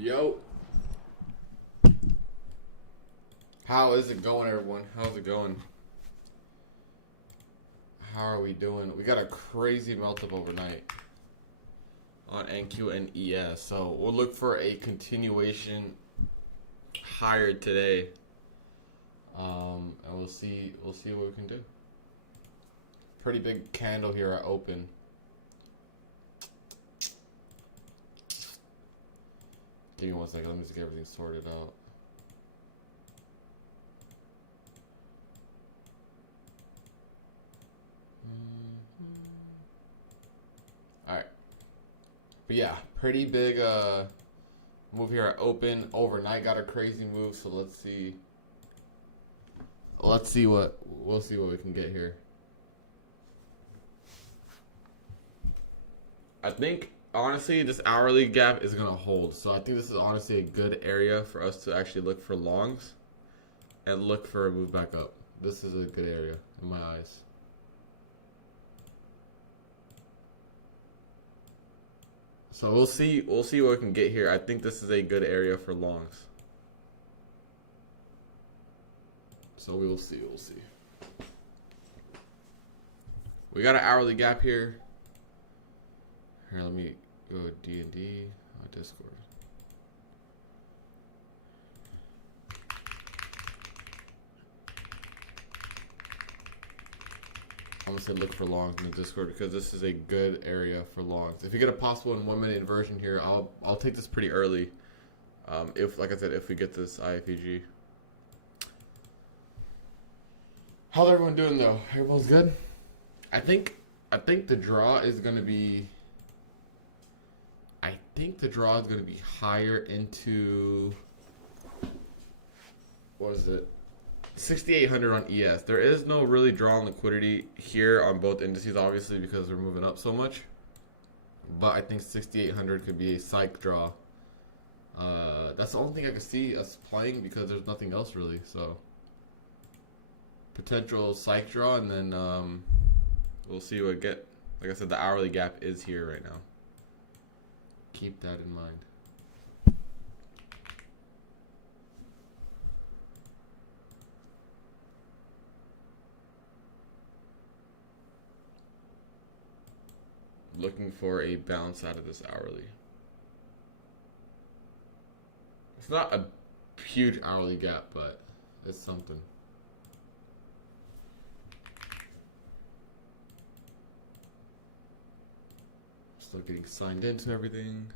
Yo. How is it going, everyone? How's it going? How are we doing? We got a crazy melt up overnight on NQ and ES. So we'll look for a continuation higher today. And we'll see what we can do. Pretty big candle here at open. Give me 1 second. Let me just get everything sorted out. Alright. But yeah, pretty big move here at open. Overnight got a crazy move, so let's see. We'll see what we can get here. I think honestly this hourly gap is gonna hold. So I think this is honestly a good area for us to actually look for longs and look for a move back up. This is a good area in my eyes. So we'll see what we can get here. I think this is a good area for longs. So we will see. We got an hourly gap here. Here, let me go D&D on Discord. I'm gonna say look for longs in the Discord because this is a good area for longs. If you get a possible in 1 minute inversion here, I'll take this pretty early. If, like I said, if we get this IFEG. How's everyone doing though? Everyone's good? I think the draw is gonna be. I think the draw is gonna be higher into. What is it? 6,800 on ES. There is no really draw on liquidity here on both indices, obviously, because we're moving up so much. But I think 6,800 could be a psych draw. That's the only thing I can see us playing because there's nothing else really. So potential psych draw, and then we'll see what we get. Like I said, the hourly gap is here right now. Keep that in mind. Looking for a bounce out of this hourly. It's not a huge hourly gap, but it's something. Still getting signed into everything.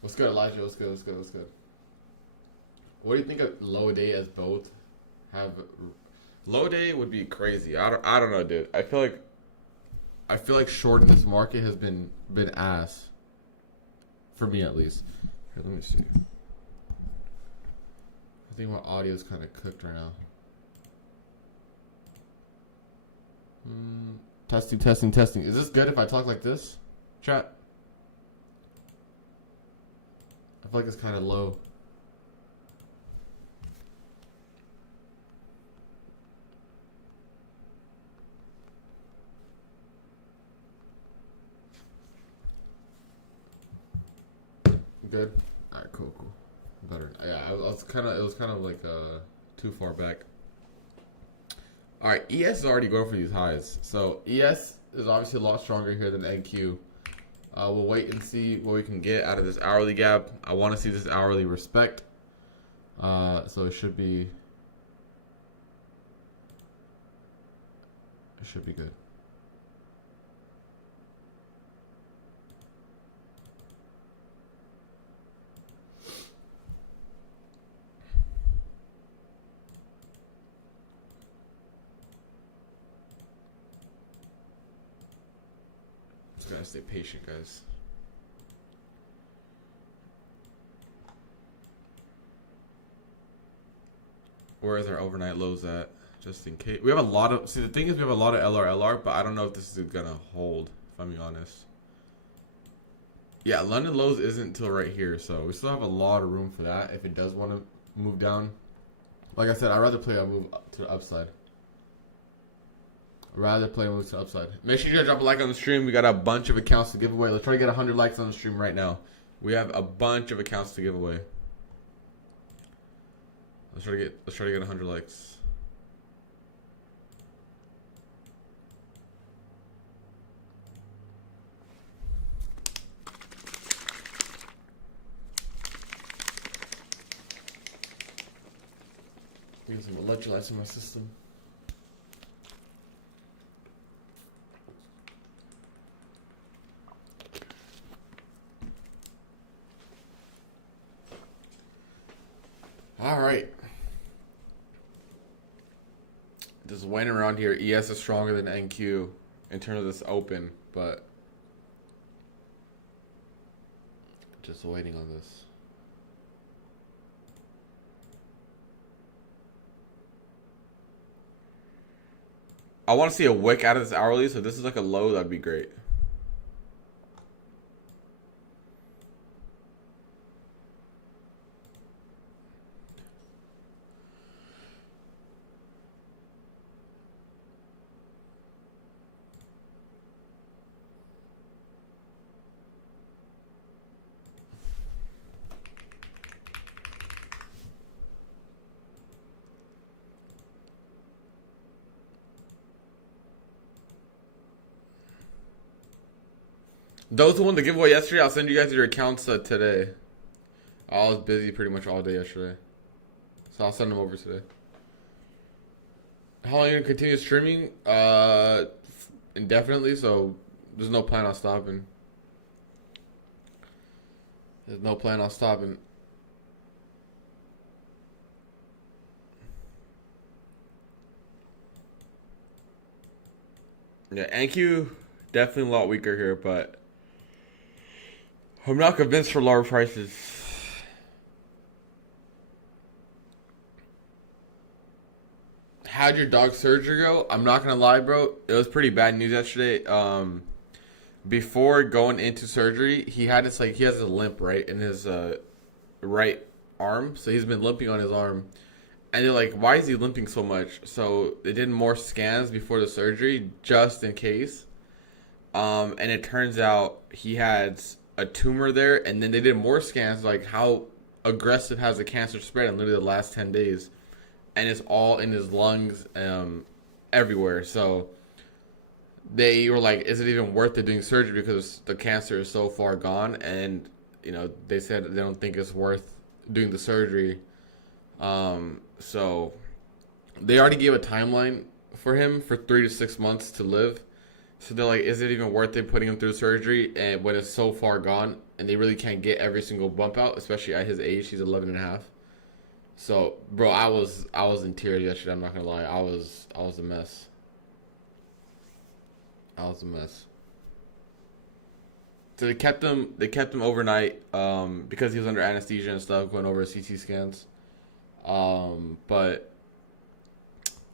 What's good, Elijah? What's good? What do you think of low day as both have? Low day would be crazy. I don't know, dude. I feel like shorting this market has been ass. For me at least. Here, let me see. I think my audio is kind of cooked right now. Testing. Is this good if I talk like this? Chat. I feel like it's kind of low. Good. All right, cool. Better. Yeah, it was kind of like too far back. All right, ES is already going for these highs. So ES is obviously a lot stronger here than NQ. We'll wait and see what we can get out of this hourly gap. I want to see this hourly respect. So it should be good. Gotta stay patient, guys. Where is our overnight lows at? Just in case. We have a lot of. See, the thing is, we have a lot of LR, but I don't know if this is gonna hold. If I'm being honest. Yeah, London lows isn't until right here, so we still have a lot of room for that. If it does want to move down, like I said, I'd rather play a move up to the upside. Rather play moves to upside. Make sure you guys drop a like on the stream. We got a bunch of accounts to give away. Let's try to get 100 likes on the stream right now. We have a bunch of accounts to give away. Let's try to get 100 likes. Need some electrolytes in my system. All right. Just waiting around here. ES is stronger than NQ in terms of this open, but just waiting on this. I want to see a wick out of this hourly, so this is like a low, that'd be great. Those who won the giveaway yesterday, I'll send you guys your accounts today. I was busy pretty much all day yesterday, so I'll send them over today. How long are you gonna continue streaming? Indefinitely. So there's no plan on stopping. There's no plan on stopping. Yeah, NQ definitely a lot weaker here, but I'm not convinced for lower prices. How'd your dog's surgery go? I'm not gonna lie, bro. It was pretty bad news yesterday. Before going into surgery, he had this he has a limp right in his right arm, so he's been limping on his arm. And they're like, why is he limping so much? So they did more scans before the surgery just in case. And it turns out he had a tumor there, and then they did more scans, like how aggressive has the cancer spread in literally the last 10 days. And it's all in his lungs, everywhere. So they were like, is it even worth it doing surgery because the cancer is so far gone? And, they said they don't think it's worth doing the surgery. So they already gave a timeline for him for 3 to 6 months to live. So they're like, is it even worth it putting him through surgery and when it's so far gone and they really can't get every single bump out, especially at his age. He's 11 and a half. So, bro, I was in tears yesterday. I'm not gonna lie. I was a mess. I was a mess. So they kept him overnight because he was under anesthesia and stuff, going over CT scans. But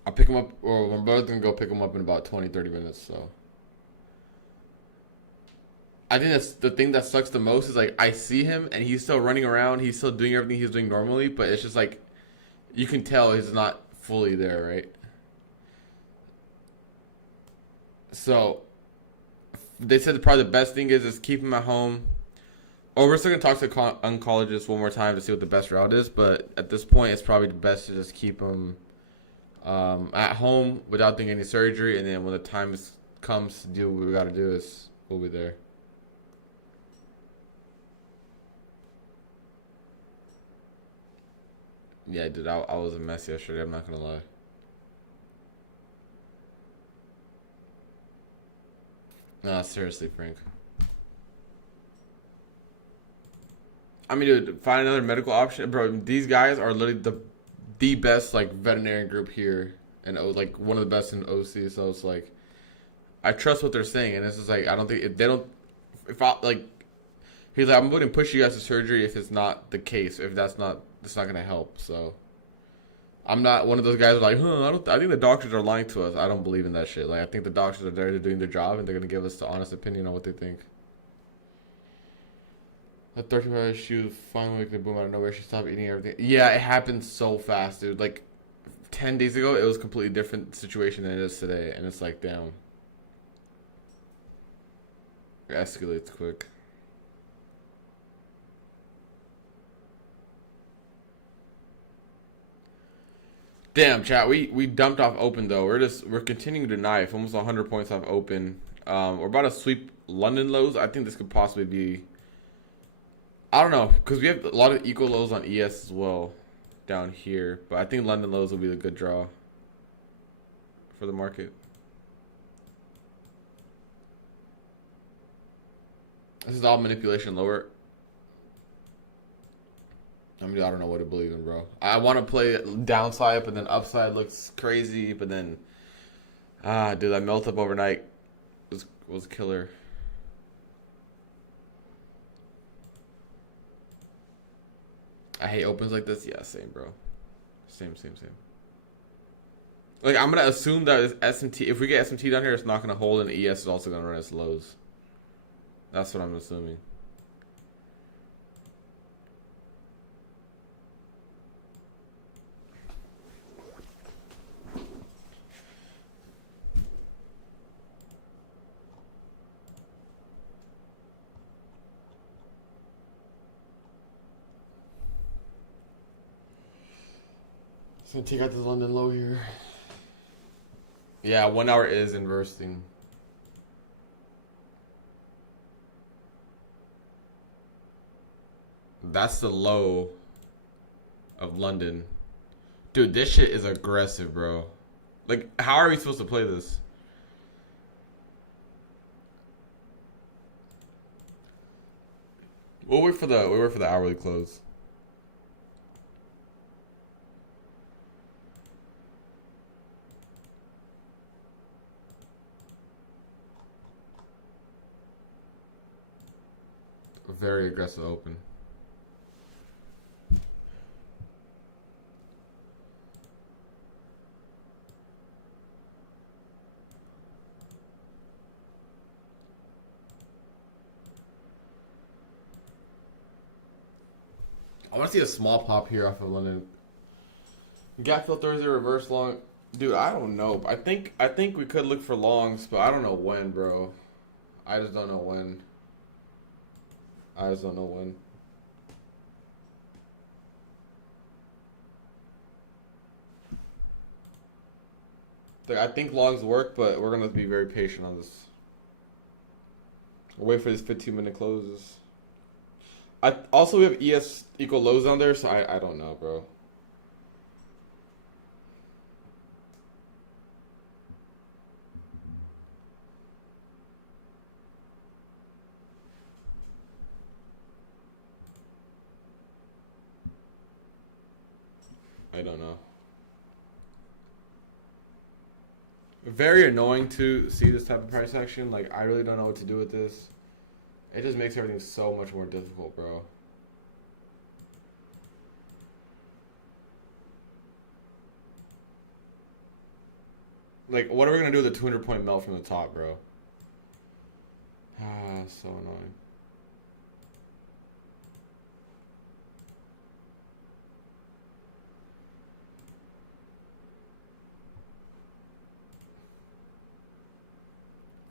I'll pick him up, or we're both gonna go pick him up in about 20-30 minutes. So I think that's the thing that sucks the most is I see him and he's still running around, he's still doing everything he's doing normally, but it's just you can tell he's not fully there, right? So they said probably the best thing is keep him at home. Or we're still gonna talk to oncologist one more time to see what the best route is, but at this point it's probably the best to just keep him at home without doing any surgery, and then when the time comes to do what we gotta do, we'll be there. Yeah, dude, I was a mess yesterday. I'm not gonna lie. Nah, seriously, Frank. I mean, dude, find another medical option, bro. These guys are literally the best veterinarian group here, and one of the best in OC. So it's I trust what they're saying, and it's just I don't think if they don't, if I he's like, I'm going to push you guys to surgery if it's not the case. If it's not gonna help. So I'm not one of those guys who are I think the doctors are lying to us. I don't believe in that shit. I think the doctors are there, they're doing their job, and they're gonna give us the honest opinion on what they think. A 35 she was finally making a boom out of nowhere. She stopped eating everything. Yeah, it happened so fast, dude. 10 days ago, it was a completely different situation than it is today. And it's like, damn. It escalates quick. Damn, chat. We dumped off open though. We're continuing to knife. Almost 100 points off open. We're about to sweep London lows. I think this could possibly be. I don't know, because we have a lot of equal lows on ES as well down here. But I think London lows will be the good draw for the market. This is all manipulation lower. I mean, I don't know what to believe in, bro. I want to play downside, but then upside looks crazy. But then, dude, that melt up overnight was killer. I hate opens like this. Yeah, same, bro. Same. Like, I'm gonna assume that SMT. If we get SMT down here, it's not gonna hold, and ES is also gonna run its lows. That's what I'm assuming. So take out this London low here. Yeah, 1 hour is inversing. That's the low of London. Dude, this shit is aggressive, bro. Like, how are we supposed to play this? We'll wait for the hourly close. Very aggressive open. I want to see a small pop here off of London. Gap fill Thursday, reverse long. Dude, I don't know. I think we could look for longs, but I don't know when, bro. I just don't know when. Like, I think longs work, but we're gonna be very patient on this. We'll wait for this 15-minute closes. Also, we have ES equal lows on there, so I don't know, bro. I don't know. Very annoying to see this type of price action. Like, I really don't know what to do with this. It just makes everything so much more difficult, bro. Like, what are we going to do with the 200-point melt from the top, bro? So annoying.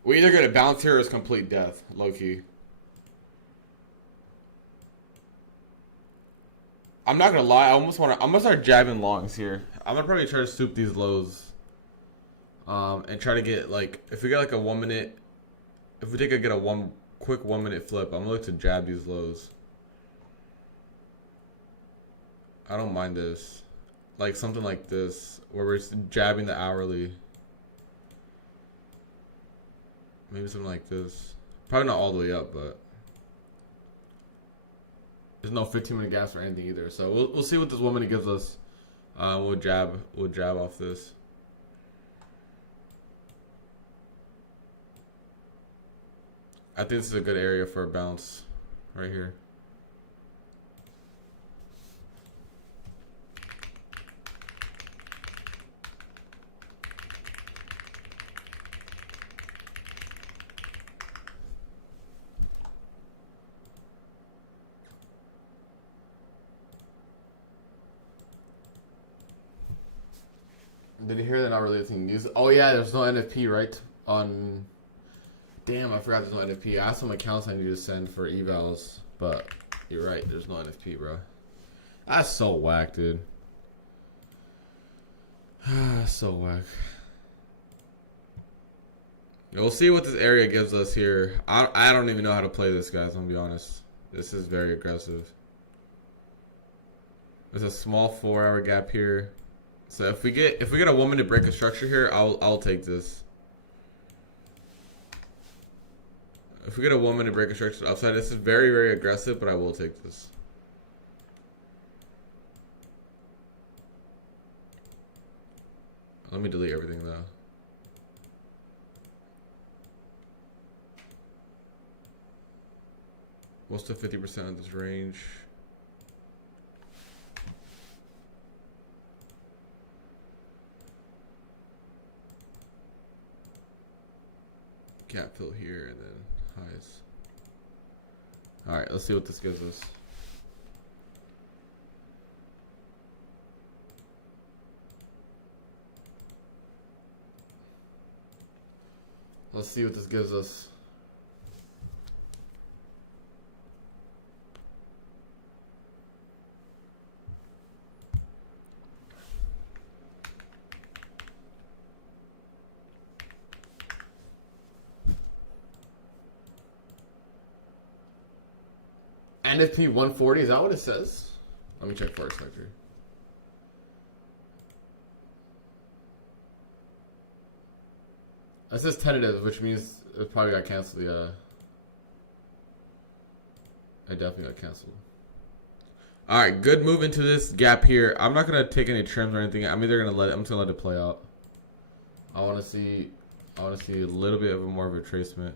We either get a bounce here or it's complete death, low-key. I'm not gonna lie, I'm gonna start jabbing longs here. I'm gonna probably try to soup these lows. And try to get, like, if we get like a 1 minute, if we take a quick 1 minute flip, I'm gonna look to jab these lows. I don't mind this. Like something like this, where we're jabbing the hourly. Maybe something like this. Probably not all the way up, but there's no 15-minute gaps or anything either. So we'll see what this 1 minute gives us. We'll jab off this. I think this is a good area for a bounce right here. Did you hear they're not releasing news? Oh yeah, there's no NFP, right? On. Damn, I forgot there's no NFP. I have some accounts I need to send for evals, but you're right, there's no NFP, bro. That's so whack, dude. So whack. We'll see what this area gives us here. I don't even know how to play this, guys. I'm gonna be honest. This is very aggressive. There's a small 4-hour gap here. So if we get a woman to break a structure here, I'll take this. If we get a woman to break a structure upside, this is very, very aggressive, but I will take this. Let me delete everything though. What's the 50% of this range? Gap fill here and then highs. Alright, let's see what this gives us. Let's see what this gives us. NFP 140, is that what it says? Let me check for a second. It says tentative, which means it probably got canceled. Yeah, I definitely got canceled. All right, good move into this gap here. I'm not gonna take any trims or anything. I'm either gonna I'm just gonna let it play out. I want to see a little bit of more of a retracement.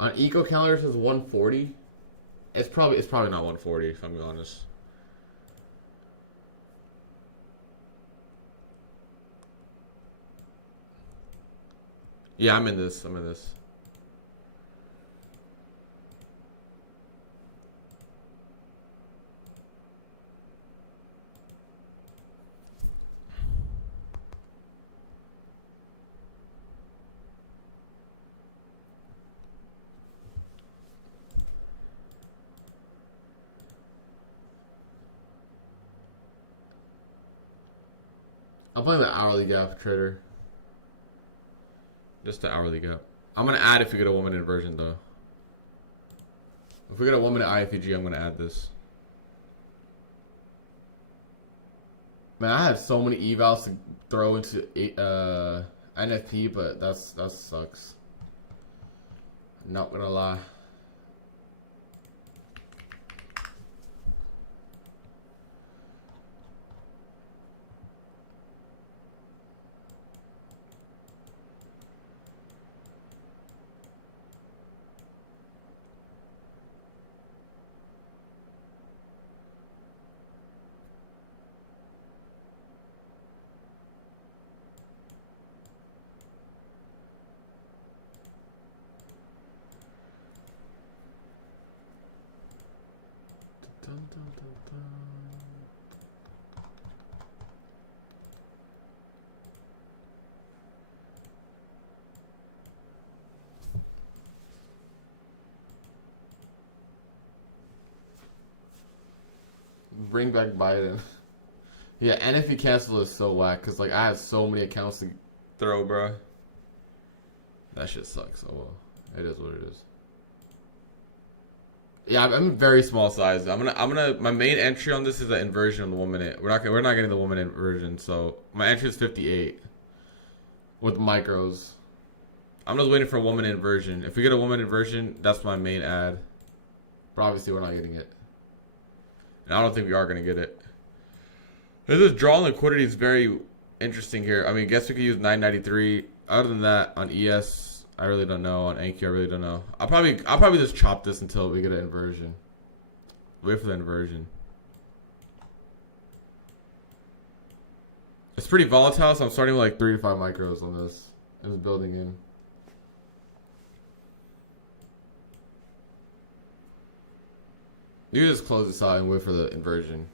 On Eco Calendar it says 140. It's probably not 140 if I'm being honest. Yeah, I'm in this. I'm playing the hourly gap trader. Just the hourly gap. I'm gonna add if we get a woman inversion though. If we get a woman at IFEG, I'm gonna add this. Man, I had so many evals to throw into NFP, but that sucks. Not gonna lie. Bring back Biden. Yeah, and if you cancel is so whack, cause like I have so many accounts to throw, bro. That shit sucks. Oh well, it is what it is. Yeah, I'm very small size. I'm gonna. My main entry on this is the inversion on the 1 minute. We're not getting the 1 minute inversion, so my entry is 58 with micros. I'm just waiting for a 1 minute inversion. If we get a 1 minute inversion, that's my main ad. But obviously, we're not getting it, and I don't think we are gonna get it. This draw liquidity is very interesting here. I mean, I guess we could use 993. Other than that, on ES, I really don't know. On Anki, I really don't know. I'll probably just chop this until we get an inversion. Wait for the inversion. It's pretty volatile, so I'm starting with like 3 to 5 micros on this. It's building in. You just close this out and wait for the inversion.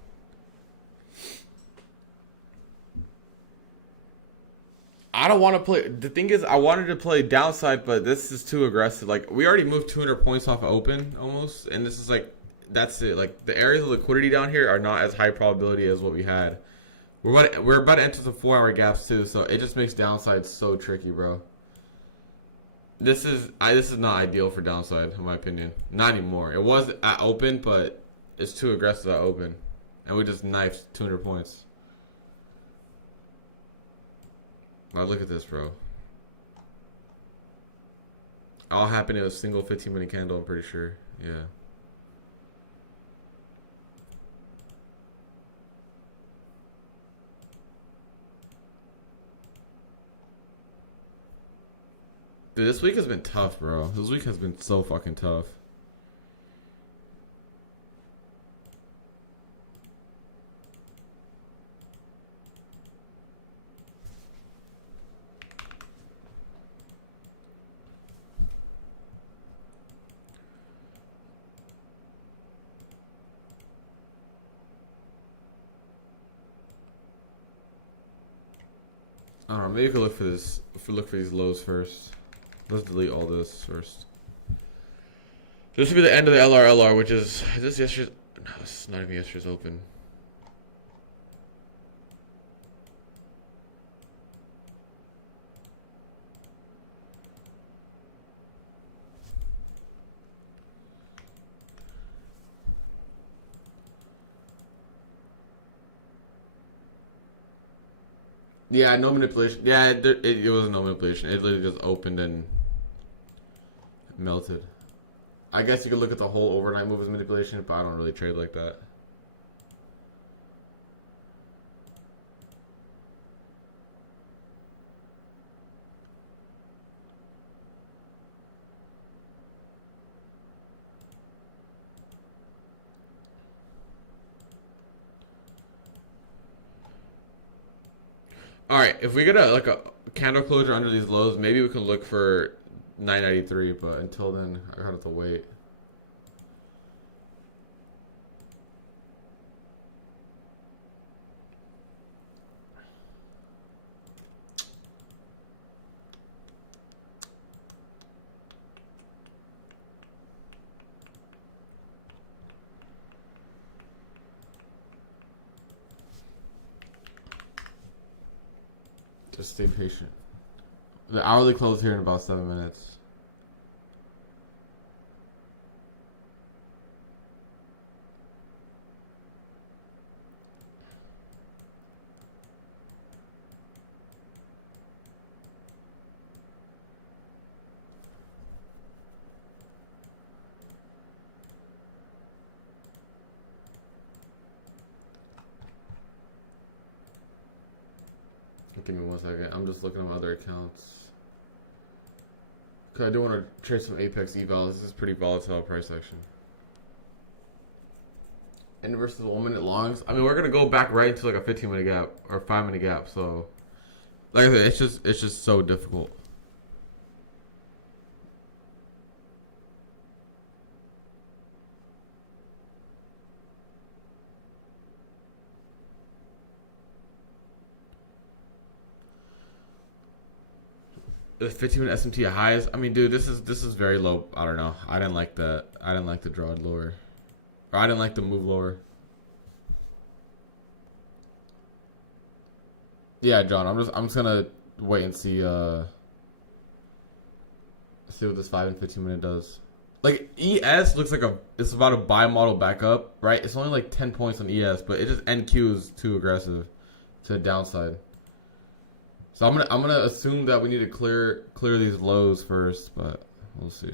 I don't want to play. The thing is, I wanted to play downside, but this is too aggressive. Like, we already moved 200 points off of open almost, and this is like, that's it. Like, the areas of liquidity down here are not as high probability as what we had. We're about to enter some 4-hour gaps too, so it just makes downside so tricky, bro. This is not ideal for downside, in my opinion. Not anymore. It was at open, but it's too aggressive at open, and we just knifed 200 points. Wow, look at this, bro. All happened in a single 15-minute candle, I'm pretty sure. Yeah. Dude, this week has been tough, bro. This week has been so fucking tough. I don't know. Maybe we could look for this. If we look for these lows first. Let's delete all this first. This would be the end of the LR, which is this yesterday's? No, it's not even yesterday's open. Yeah, no manipulation. Yeah, it was no manipulation. It literally just opened and melted. I guess you could look at the whole overnight move as manipulation, but I don't really trade like that. All right, if we get a candle closure under these lows, maybe we can look for 993. But until then, I have to wait. Just stay patient. The hourly close here in about 7 minutes. Give me 1 second. I'm just looking at my other accounts. Cause I do want to trade some Apex evals. This is pretty volatile price action. Inversion 1 minute longs. I mean, we're gonna go back right into like a 15-minute gap or 5-minute gap. So, like I said, it's just so difficult. The 15-minute SMT highs. I mean, dude, this is very low. I don't know. I didn't like that. I didn't like the draw lower, or I didn't like the move lower. Yeah, John. I'm just gonna wait and see what this 5 and 15-minute does. Like ES looks like it's about to buy model back up, right? It's only like 10 points on ES, but it just NQ is too aggressive to the downside. So I'm gonna assume that we need to clear these lows first, but we'll see.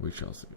We shall see.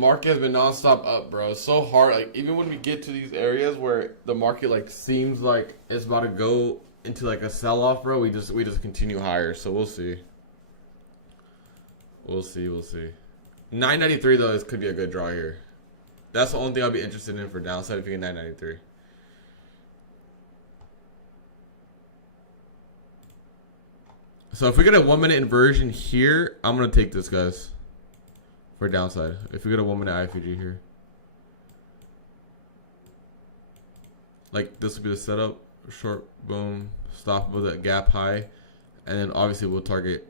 market has been nonstop up, bro. It's so hard. Like even when we get to these areas where the market like seems like it's about to go into like a sell-off, bro, we just continue higher. So we'll see. We'll see. 993 though, this could be a good draw here. That's the only thing I'll be interested in for downside if you get 993. So if we get a 1 minute inversion here, I'm gonna take this, guys, for downside. If we get a 1 minute IFG here, like this will be the setup. Short, boom, stop with a gap high, and then obviously we'll target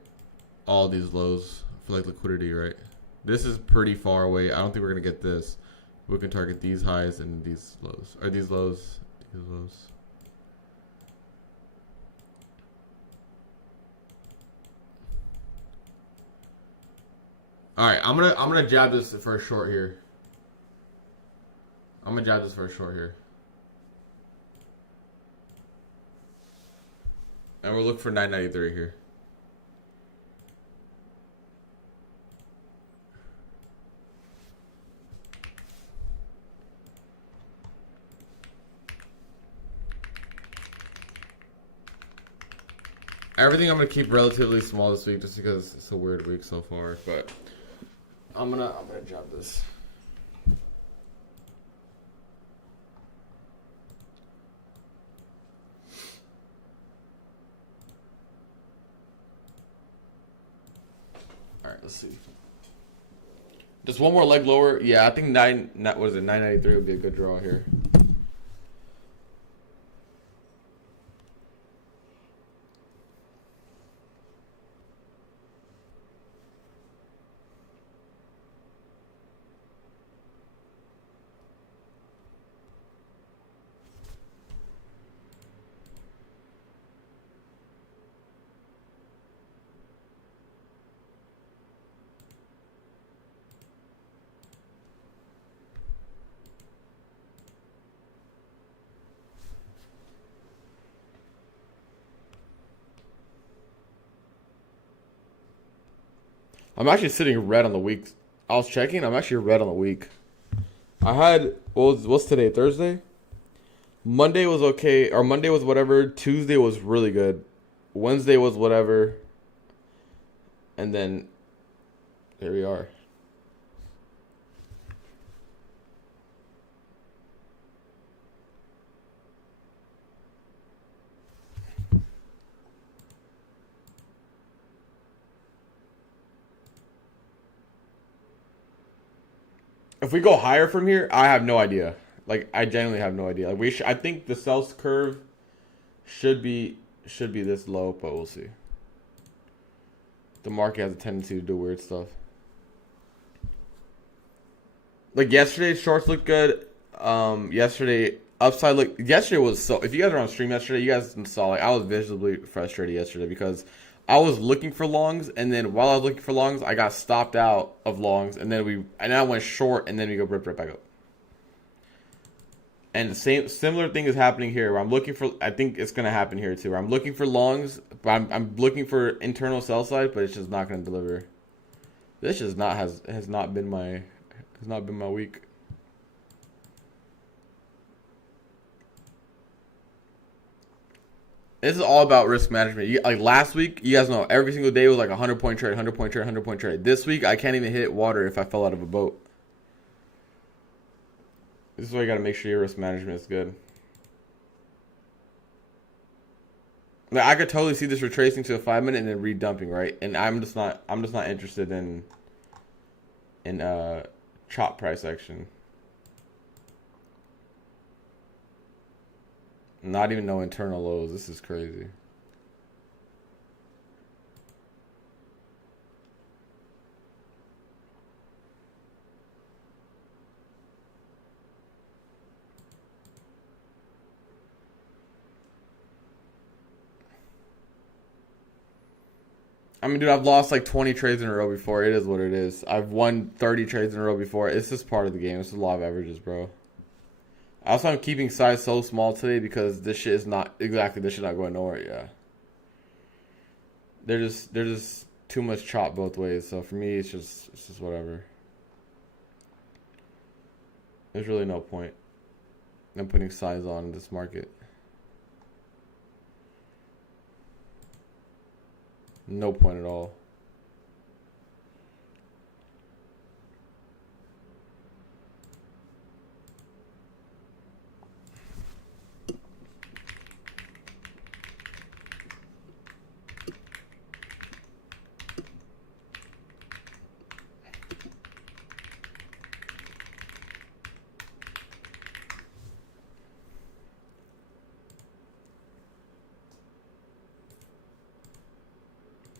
all these lows for like liquidity, right? This is pretty far away. I don't think we're gonna get this. We can target these highs and these lows, or these lows, these lows. All right, I'm gonna jab this for a short here. I'm gonna jab this for a short here, and we'll look for 993 here. Everything I'm gonna keep relatively small this week, just because it's a weird week so far. But I'm gonna jab this. All right, let's see. Just one more leg lower. Yeah, I think 993 would be a good draw here. I'm actually sitting red on the week. I was checking. I'm actually red on the week. I had what's today? Thursday. Monday was okay, or Monday was whatever. Tuesday was really good. Wednesday was whatever. And then there we are. If we go higher from here, I have no idea. Like I genuinely have no idea. Like I think the sales curve should be this low, but we'll see. The market has a tendency to do weird stuff. Like yesterday, shorts looked good. Yesterday upside look. Yesterday was so. If you guys were on stream yesterday, you guys saw like I was visibly frustrated yesterday because I was looking for longs, and then while I was looking for longs, I got stopped out of longs, and then I went short, and then we go rip right back up. And the similar thing is happening here. Where I'm looking for. I think it's gonna happen here too. Where I'm looking for longs, but I'm looking for internal sell side, but it's just not gonna deliver. This just has not been my week. This is all about risk management. Like last week, you guys know every single day was like a 100-point trade, 100-point trade, 100-point trade. This week, I can't even hit water if I fell out of a boat. This is why you got to make sure your risk management is good. Like I could totally see this retracing to a 5-minute and then redumping, right? And I'm just not interested in chop price action. Not even no internal lows. This is crazy. I mean, dude, I've lost like 20 trades in a row before. It is what it is. I've won 30 trades in a row before. It's just part of the game. It's a law of averages, bro. Also, I'm keeping size so small today because this shit is not exactly. This shit not going nowhere. Yeah, they're just too much chop both ways. So for me, it's just whatever. There's really no point in putting size on in this market. No point at all.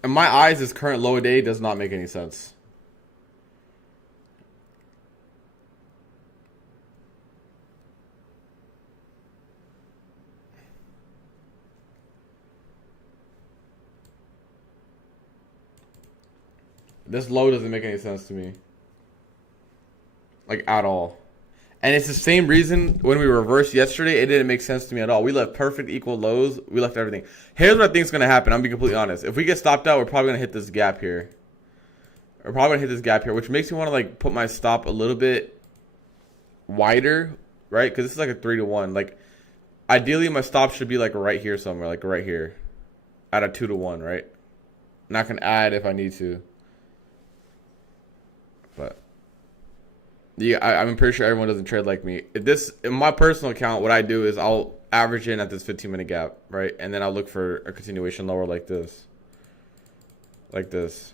In my eyes, this current low day does not make any sense. This low doesn't make any sense to me. Like, at all. And it's the same reason when we reversed yesterday, it didn't make sense to me at all. We left perfect equal lows. We left everything. Here's what I think is going to happen. I'm being completely honest. If we get stopped out, we're probably going to hit this gap here. We're probably going to hit this gap here, which makes me want to, like, put my stop a little bit wider, right? Because this is like a 3-to-1. Like, ideally, my stop should be, like, right here somewhere. Like, right here. At a 2-to-1, right? And I can add if I need to. But yeah, I'm pretty sure everyone doesn't trade like me. In my personal account, what I do is I'll average in at this 15-minute gap, right? And then I'll look for a continuation lower like this. Like this.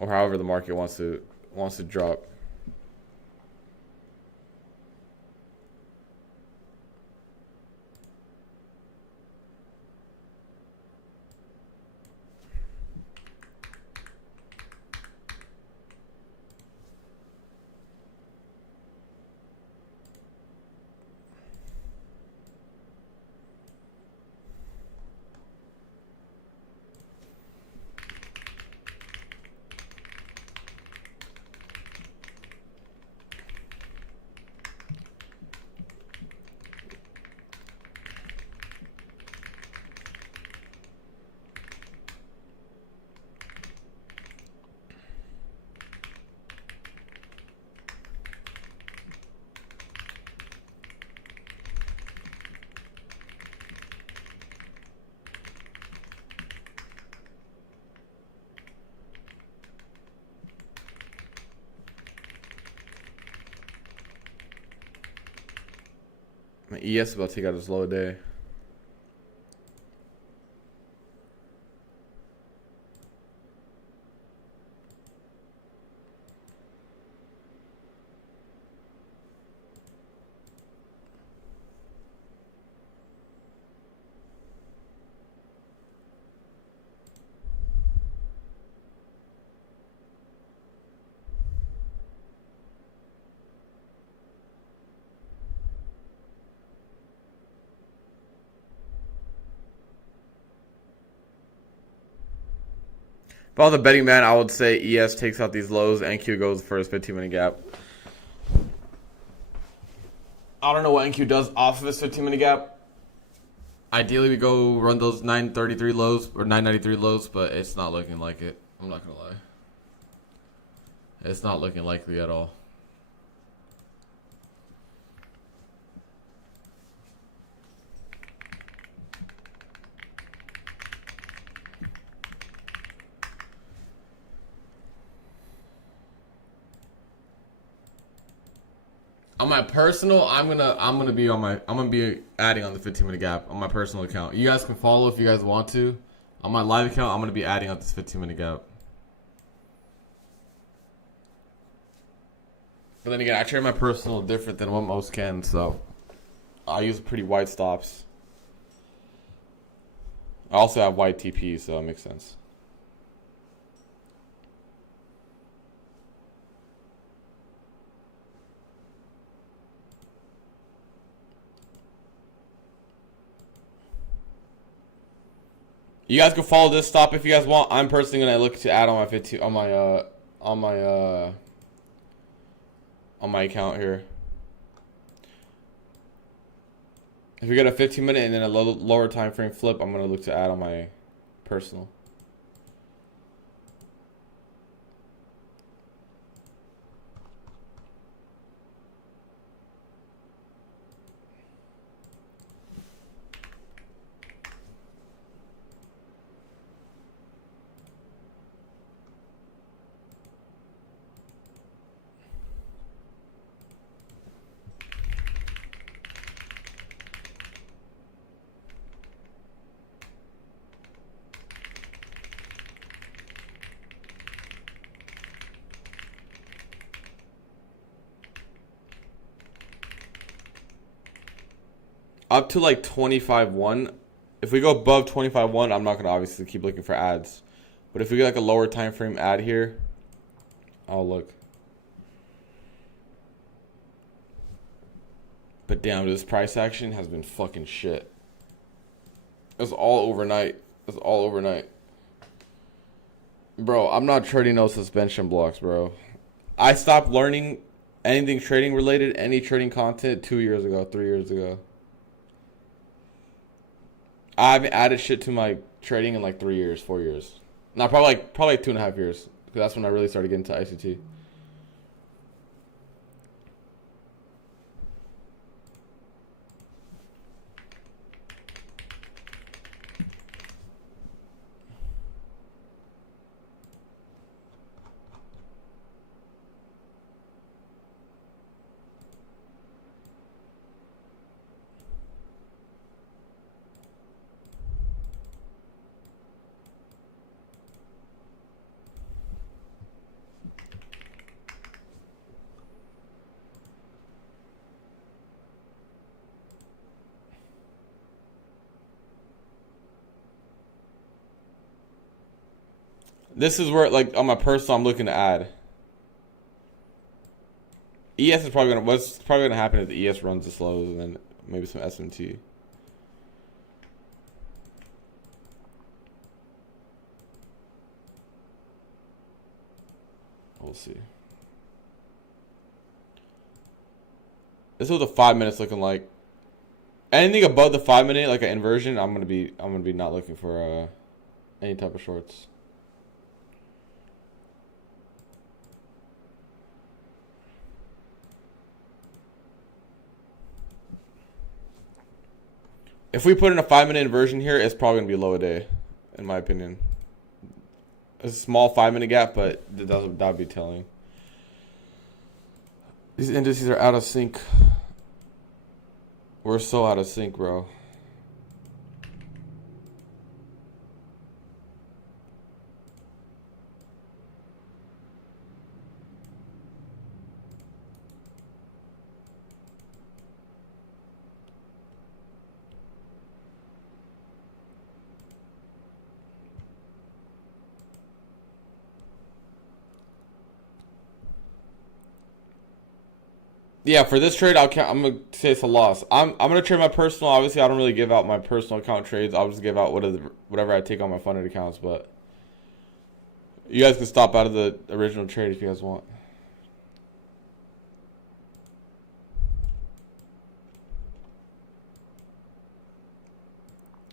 Or however the market wants to drop. My ES is about to take out this low day. If I was a betting man, I would say ES takes out these lows and NQ goes for his 15-minute gap. I don't know what NQ does off of his 15-minute gap. Ideally, we go run those 933 lows or 993 lows, but it's not looking like it. I'm not going to lie. It's not looking likely at all. On my personal, I'm gonna be adding on the 15-minute gap on my personal account. You guys can follow if you guys want to. On my live account, I'm gonna be adding on this 15-minute gap. But then again, I trade my personal different than what most can, so I use pretty wide stops. I also have wide TP, so that makes sense. You guys can follow this stop if you guys want. I'm personally gonna look to add on my 15 on my account here. If we get a 15-minute and then a lower time frame flip, I'm gonna look to add on my personal. up to like 25.1. If we go above 25.1, I'm not gonna obviously keep looking for ads. But if we get like a lower time frame ad here, I'll look. But damn, this price action has been fucking shit. It's all overnight. It's all overnight. Bro, I'm not trading no suspension blocks, bro. I stopped learning anything trading related, any trading content 2 years ago, 3 years ago. I haven't added shit to my trading in like 3 years, 4 years. No, probably like 2.5 years. Because that's when I really started getting to ICT. This is where, like, on my personal, I'm looking to add. ES is probably gonna. What's probably gonna happen is the ES runs the slows and then maybe some SMT. We'll see. This is what the 5 minutes looking like. Anything above the 5 minute, like an inversion, I'm gonna be not looking for any type of shorts. If we put in a 5 minute inversion here, it's probably gonna be low a day, in my opinion. It's a small 5 minute gap, but that'd be telling. These indices are out of sync. We're so out of sync, bro. Yeah, for this trade, I'm gonna say it's a loss. I'm gonna trade my personal. Obviously, I don't really give out my personal account trades. I'll just give out whatever I take on my funded accounts. But you guys can stop out of the original trade if you guys want.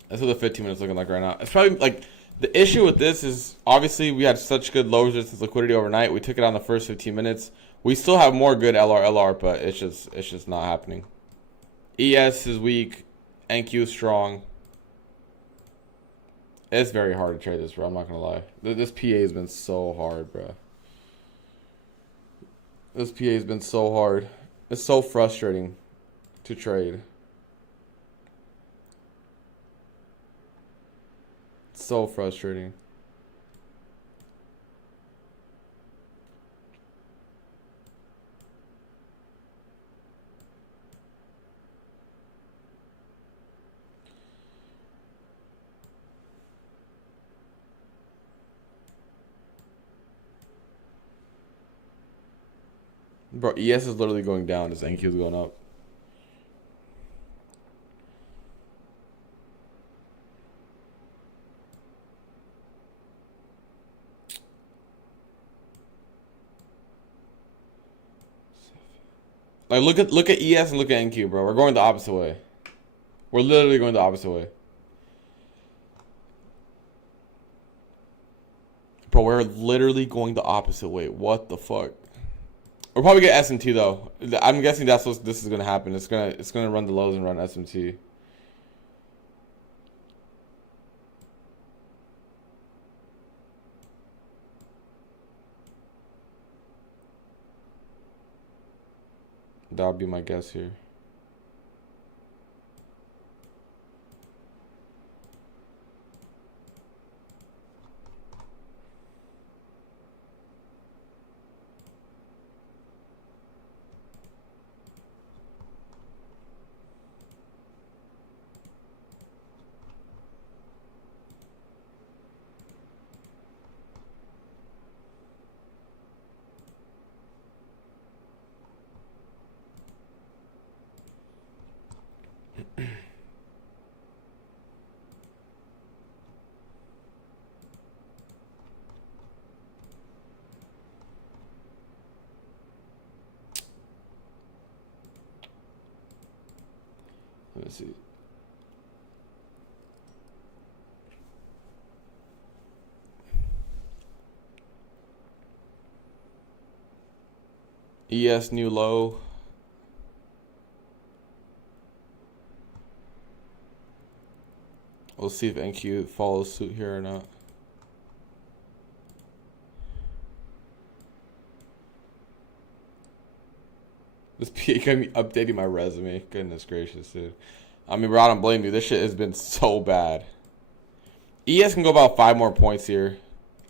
That's what the 15 minutes looking like right now. It's probably like the issue with this is obviously we had such good low resistance liquidity overnight. We took it on the first 15 minutes. We still have more good LR, but it's just not happening. ES is weak, NQ is strong. It's very hard to trade this, bro. I'm not gonna lie. This PA has been so hard, bro. This PA has been so hard. It's so frustrating to trade. It's so frustrating. Bro, ES is literally going down. This NQ is going up. Like look at ES and look at NQ, bro. We're going the opposite way. We're literally going the opposite way. Bro, we're literally going the opposite way. What the fuck? We'll probably get SMT though. I'm guessing that's what this is gonna happen. It's gonna run the lows and run SMT. That would be my guess here. Let me see. ES new low. We'll see if NQ follows suit here or not. This PA got me updating my resume. Goodness gracious, dude. I mean, bro, I don't blame you. This shit has been so bad. ES can go about 5 more points here.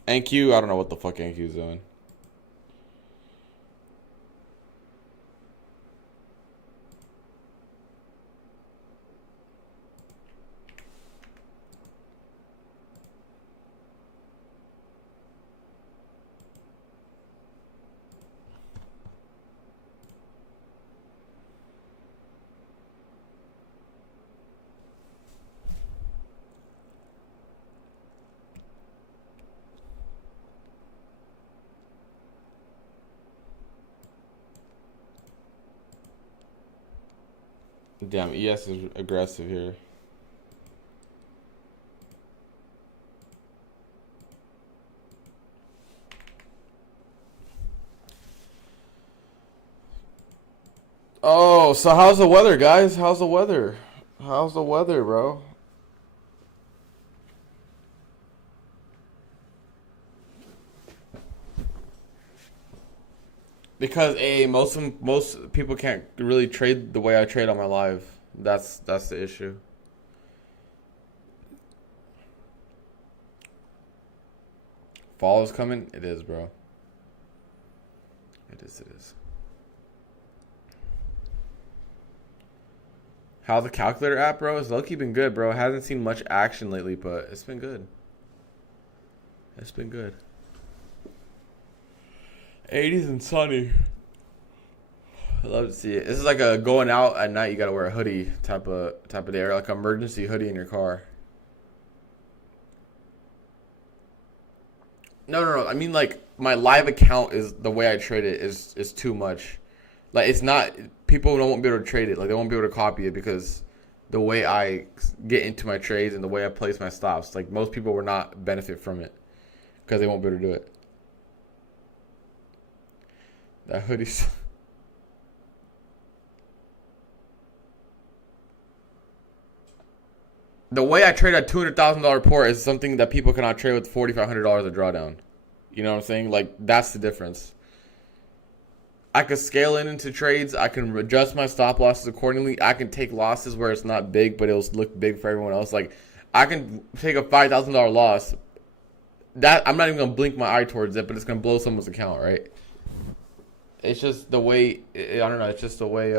NQ, I don't know what the fuck NQ's doing. Damn, ES is aggressive here. Oh, so how's the weather, guys? How's the weather? How's the weather, bro? Because most people can't really trade the way I trade on my live. That's the issue. Fall is coming. It is, bro. It is. It is. How the calculator app, bro? It's low-key been good, bro. Hasn't seen much action lately, but it's been good. It's been good. 80s and sunny. I love to see it. This is like a going out at night. You gotta wear a hoodie type of day, or like an emergency hoodie in your car. No. I mean, like, my live account is the way I trade it is too much. Like, it's not, people won't be able to trade it. Like, they won't be able to copy it because the way I get into my trades and the way I place my stops, like, most people will not benefit from it because they won't be able to do it. That hoodie's... The way I trade a $200,000 port is something that people cannot trade with $4,500 a drawdown. You know what I'm saying? Like, that's the difference. I can scale into trades. I can adjust my stop losses accordingly. I can take losses where it's not big, but it'll look big for everyone else. Like, I can take a $5,000 loss. That I'm not even gonna blink my eye towards it, but it's gonna blow someone's account, right? It's just the way. I don't know. It's just the way.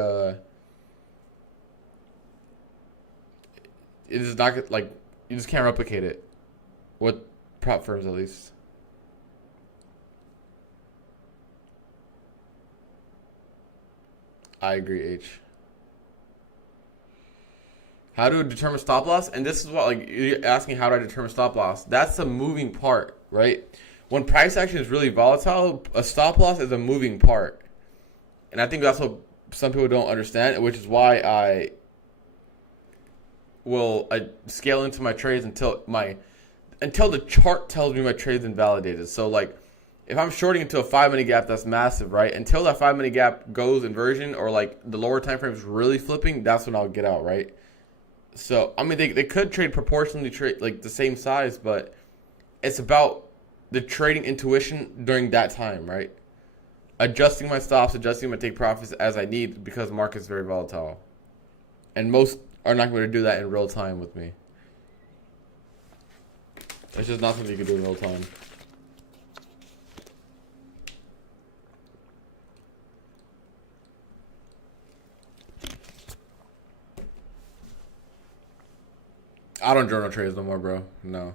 It is not like you just can't replicate it with prop firms, at least. I agree, H. How do I determine stop loss? And this is what, like, you're asking, how do I determine stop loss? That's a moving part, right? When price action is really volatile, a stop loss is a moving part. And I think that's what some people don't understand, which is why I scale into my trades until the chart tells me my trade's invalidated. So, like, if I'm shorting into a 5-minute gap that's massive, right? Until that 5-minute gap goes inversion or, like, the lower time frame is really flipping, that's when I'll get out, right? So, I mean, they could trade proportionally, like, the same size, but it's about the trading intuition during that time, right? Adjusting my stops, adjusting my take profits as I need because the market's very volatile. And most are not going to do that in real time with me. It's just not something you can do in real time. I don't journal trades no more, bro. No.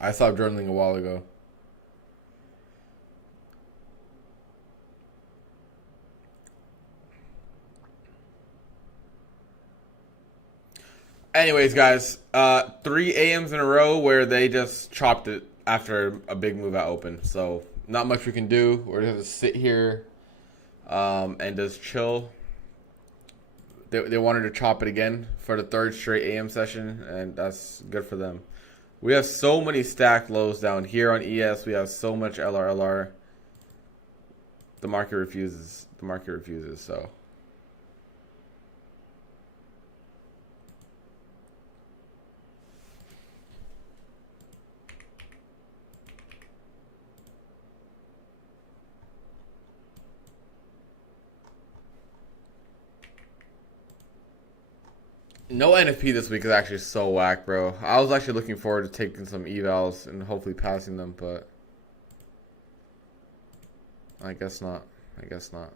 I stopped journaling a while ago. Anyways, guys, 3 AMs in a row where they just chopped it after a big move at open. So not much we can do. We're just gonna sit here and just chill. they wanted to chop it again for the third straight AM session, and that's good for them. We have so many stacked lows down here on ES. We have so much LR. The market refuses. The market refuses. So. No NFP this week is actually so whack, bro. I was actually looking forward to taking some evals and hopefully passing them, but I guess not. I guess not.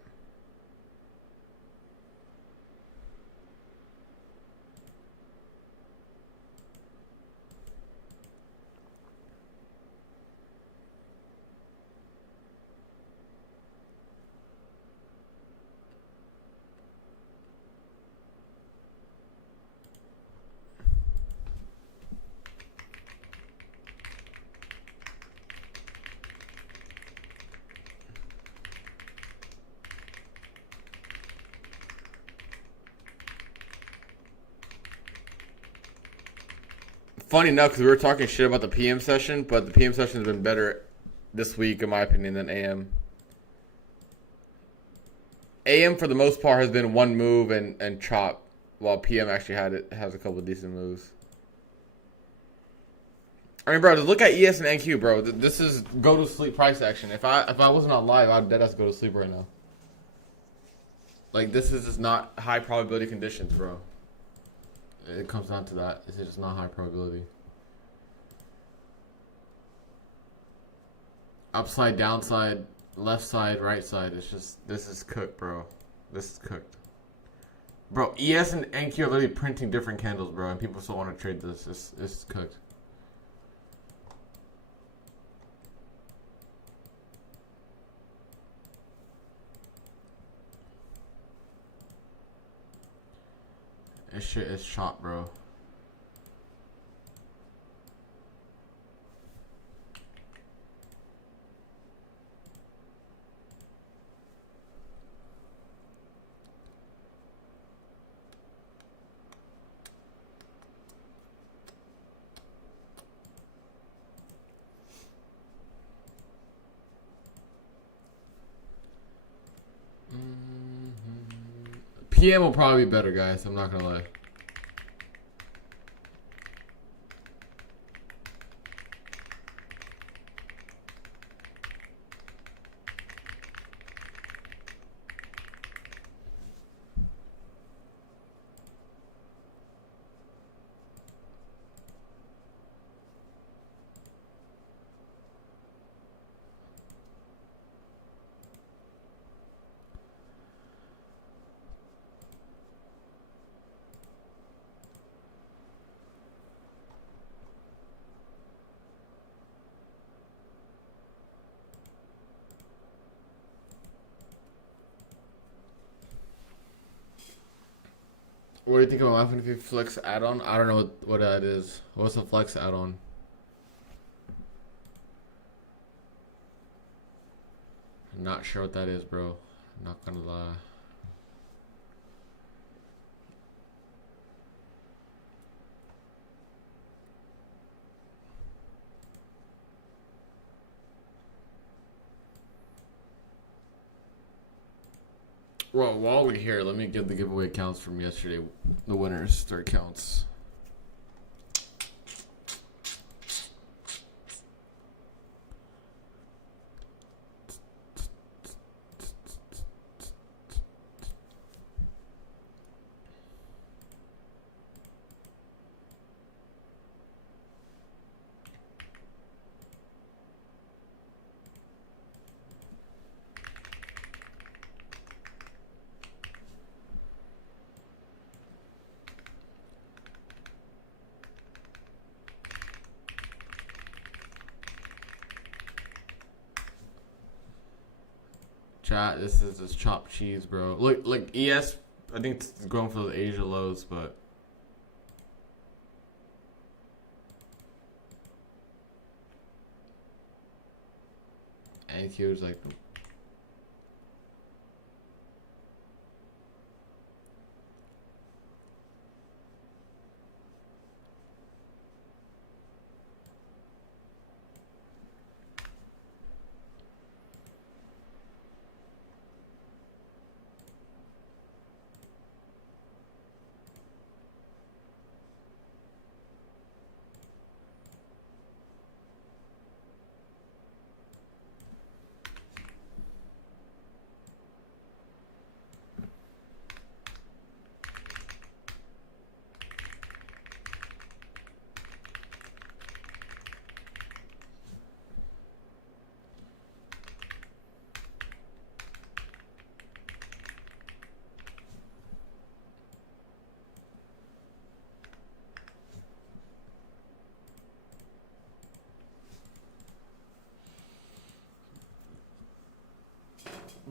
Funny enough, because we were talking shit about the PM session, but the PM session has been better this week, in my opinion, than AM. AM, for the most part, has been one move and chop, while PM actually has a couple of decent moves. I mean, bro, just look at ES and NQ, bro. This is go to sleep price action. If I wasn't on live, I'd dead ass go to sleep right now. Like, this is just not high probability conditions, bro. It comes down to that. It's just not high probability. Upside, downside, left side, right side. It's just, this is cooked, bro. This is cooked. Bro, ES and NQ are literally printing different candles, bro, and people still want to trade this. It's cooked. This shit is shot, bro. PM will probably be better, guys. I'm not gonna lie. What do you think about Infinity Flex add-on? I don't know what that is. What's the Flex add-on? I'm not sure what that is, bro. I'm not gonna lie. Well, while we're here, let me give the giveaway counts from yesterday. The winners, their counts. Chat, this is just chopped cheese, bro. Look, like ES, I think it's going for the Asia lows, but NQ is like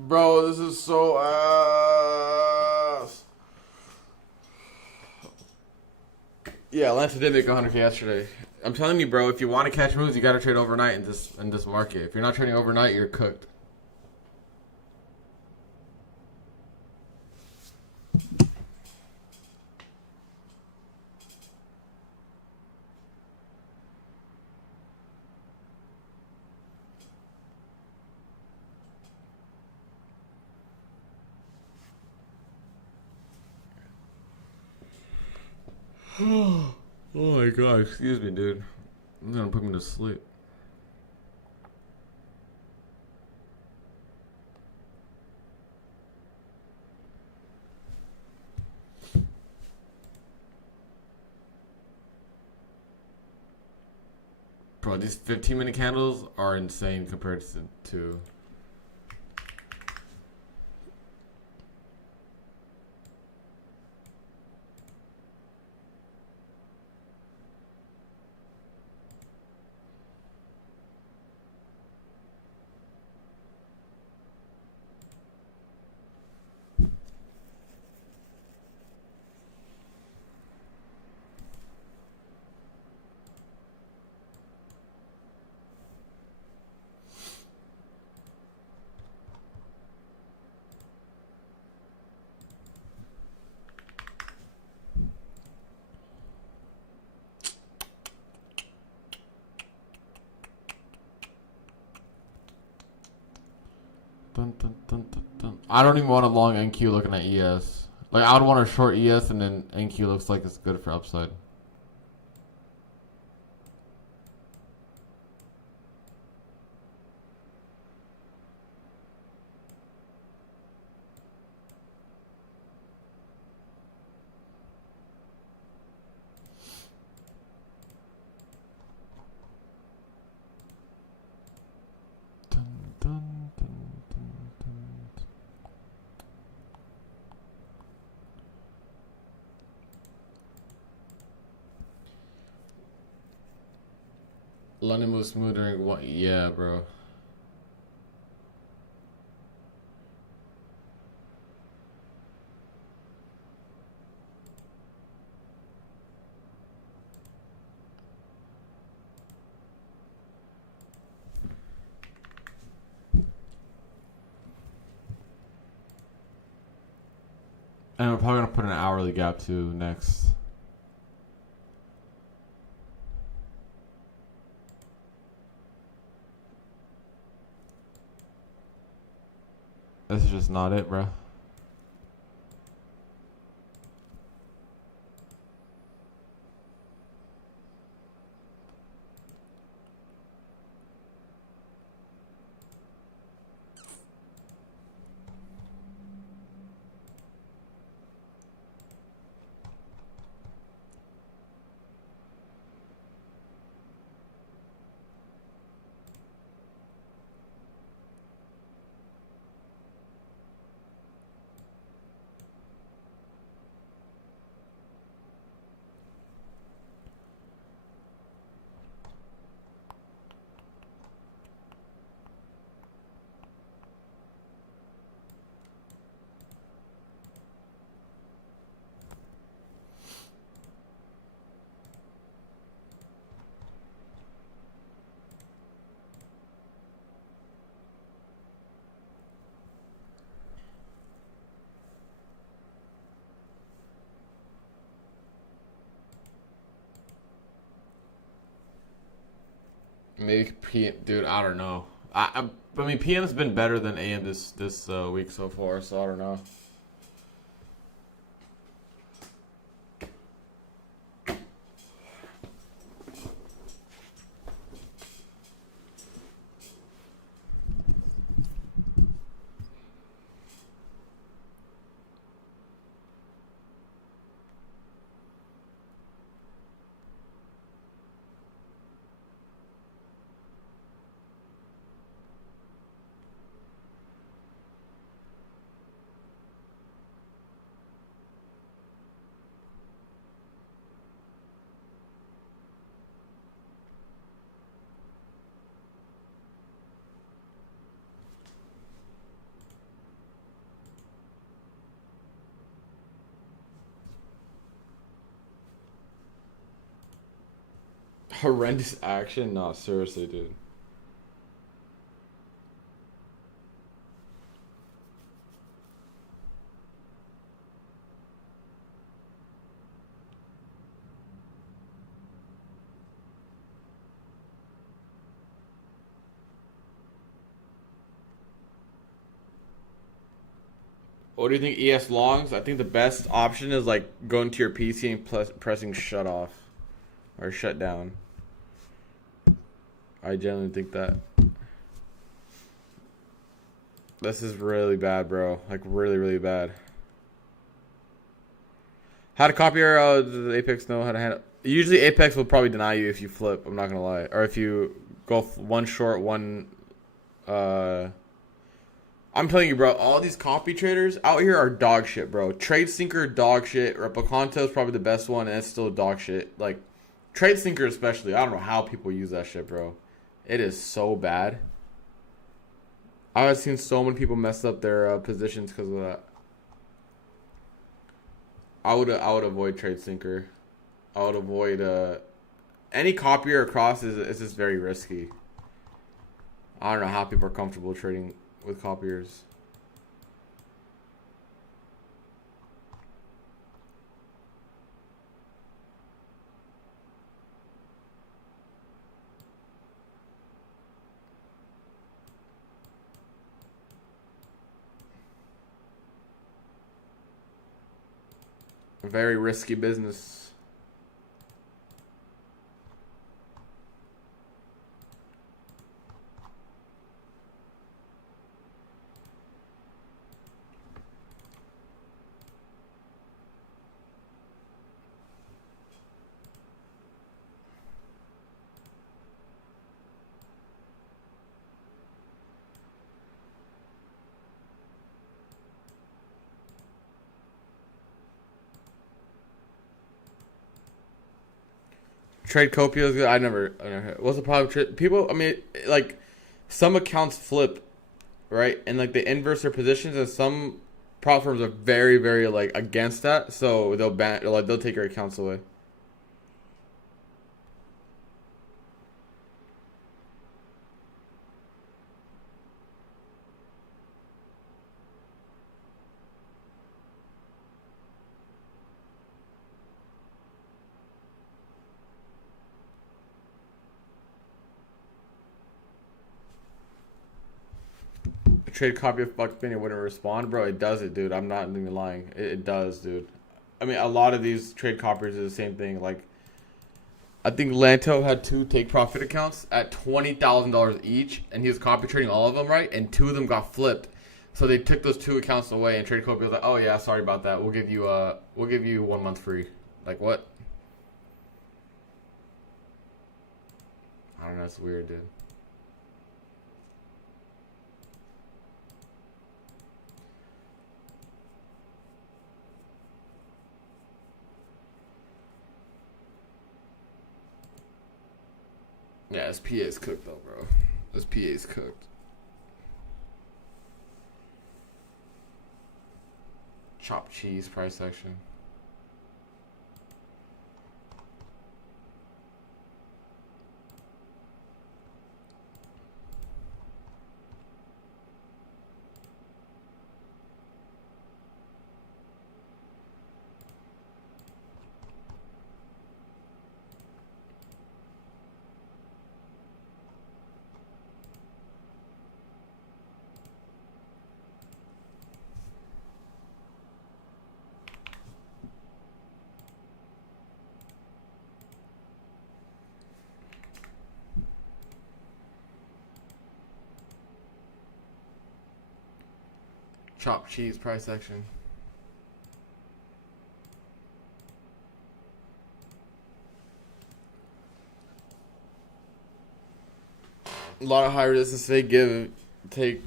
Bro, this is so ass. Yeah, Atlanta did make 100K yesterday. I'm telling you, bro, if you want to catch moves, you got to trade overnight in this market. If you're not trading overnight, you're cooked. Oh my god, excuse me, dude. I'm gonna put me to sleep. Bro, these 15-minute candles are insane compared to dun, dun, dun, dun, dun. I don't even want a long NQ looking at ES. Like, I would want a short ES and then NQ looks like it's good for upside. Dun, dun, dun, dun, dun. London moves smooth during one. Yeah, bro. And we're probably gonna put an hourly gap too next. This is just not it, bro. Maybe dude, I don't know. I mean, PM's been better than AM this week so far, so I don't know. Horrendous action? No, seriously, dude. What do you think ES longs? I think the best option is like going to your PC and pressing shut off or shut down. I genuinely think that. This is really bad, bro. Like really, really bad. How to copy your the Apex know how to handle. Usually Apex will probably deny you if you flip. I'm not gonna lie, or if you go one short, one. I'm telling you, bro. All these copy traders out here are dog shit, bro. Trade Sinker, dog shit. Replicanto is probably the best one, and it's still dog shit. Like Trade Sinker, especially. I don't know how people use that shit, bro. It is so bad. I've seen so many people mess up their positions because of that. I would avoid Trade Sinker. I would avoid any copier across is just very risky. I don't know how people are comfortable trading with copiers. Very risky business. Trade Copio is good. I never. What's the problem? People. I mean, like, some accounts flip, right, and like they inverse their positions, and some prop firms are very, very like against that, so they'll ban, like they'll take your accounts away. A trade copy of Buck Spinning wouldn't respond, bro. It does it, dude. I'm not even lying. It does, dude. I mean, a lot of these trade copiers are the same thing. Like, I think Lanto had two take profit accounts at $20,000 each, and he was copy trading all of them, right? And two of them got flipped, so they took those two accounts away. And Trade Copy was like, "Oh yeah, sorry about that. We'll give you 1 month free." Like what? I don't know. It's weird, dude. Yeah, this PA is cooked though, bro. This PA is cooked. Chopped cheese price action. Chopped cheese price action. A lot of high resistance. They take.